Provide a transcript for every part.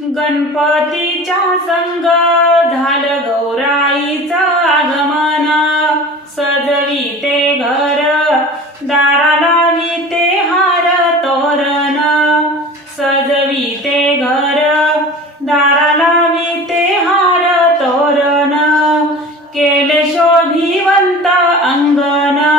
गणपतीच्या संग झालं गौराईचं आगमन. सजवी ते घर दाराला ते हार तोरण. सजवी ते घर दाराला ते हार तोरण. केले शोभिवंत अंगण.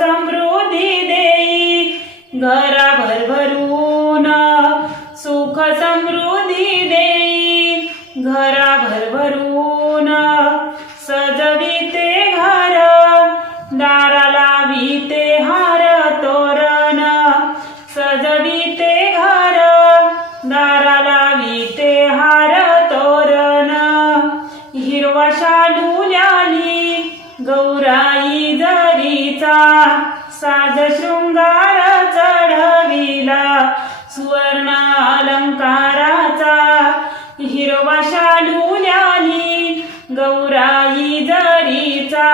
समृद्धी देई घरा भरभरून सुख समृद्धी देई घर साज शृंगार चढविला सुवर्ण अलंकाराचा हिरवा शालू गौराई जरीचा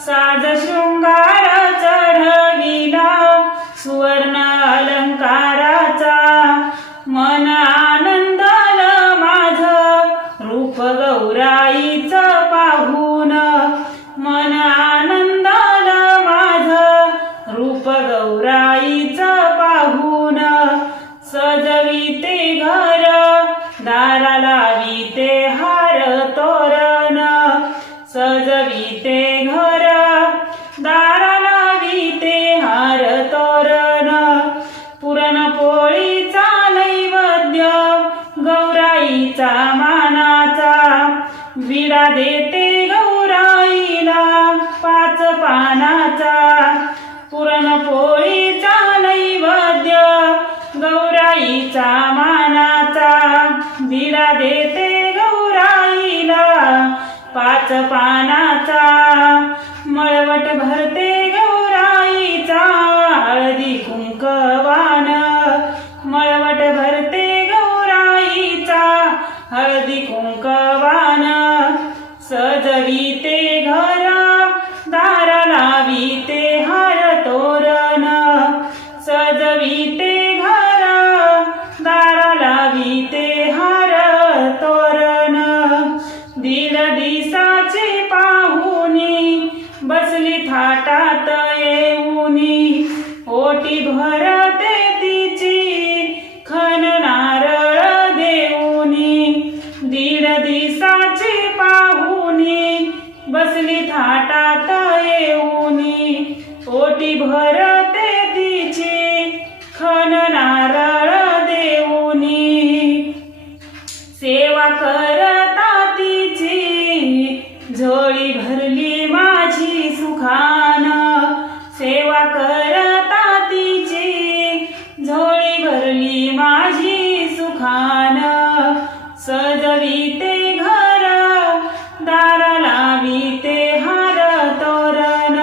साज शृंगार चढविला सुवर्ण अलंकाराचा मन आनंदाल माझ रूप गौराईचं पाहून मन सजविते घर दाराला विते हार तोरण. पुरणपोळीचा नैवेद्य गौराईचा मानाचा. विडा देते गौराईला पाच पानाचा. पुरणपोळीचा नैवेद्य गौराईचा मानाचा. विडा देते पाच पानाचा. मळवट भरते गौराईचा हळदी कुंकवान. मळवट भरते गौराईचा हळदी कुंकवान. सज दिल दिसाचे पाहुनी बसली थाटात येऊनी. ओटी भरते तिची खन नारळ देऊनी. दीड दिसाचे पाहुनी बसली थाटात येऊनी. ओटी भरते खान सजविते घर दार लाविते हार तोरण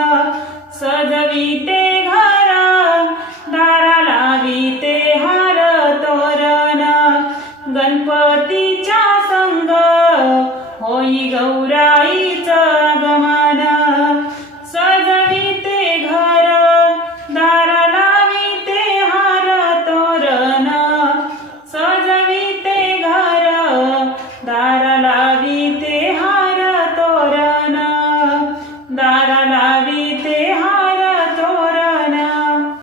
सजविते घर दार लाविते हार तोरण गणपतीच्या संग होई गौराईचं I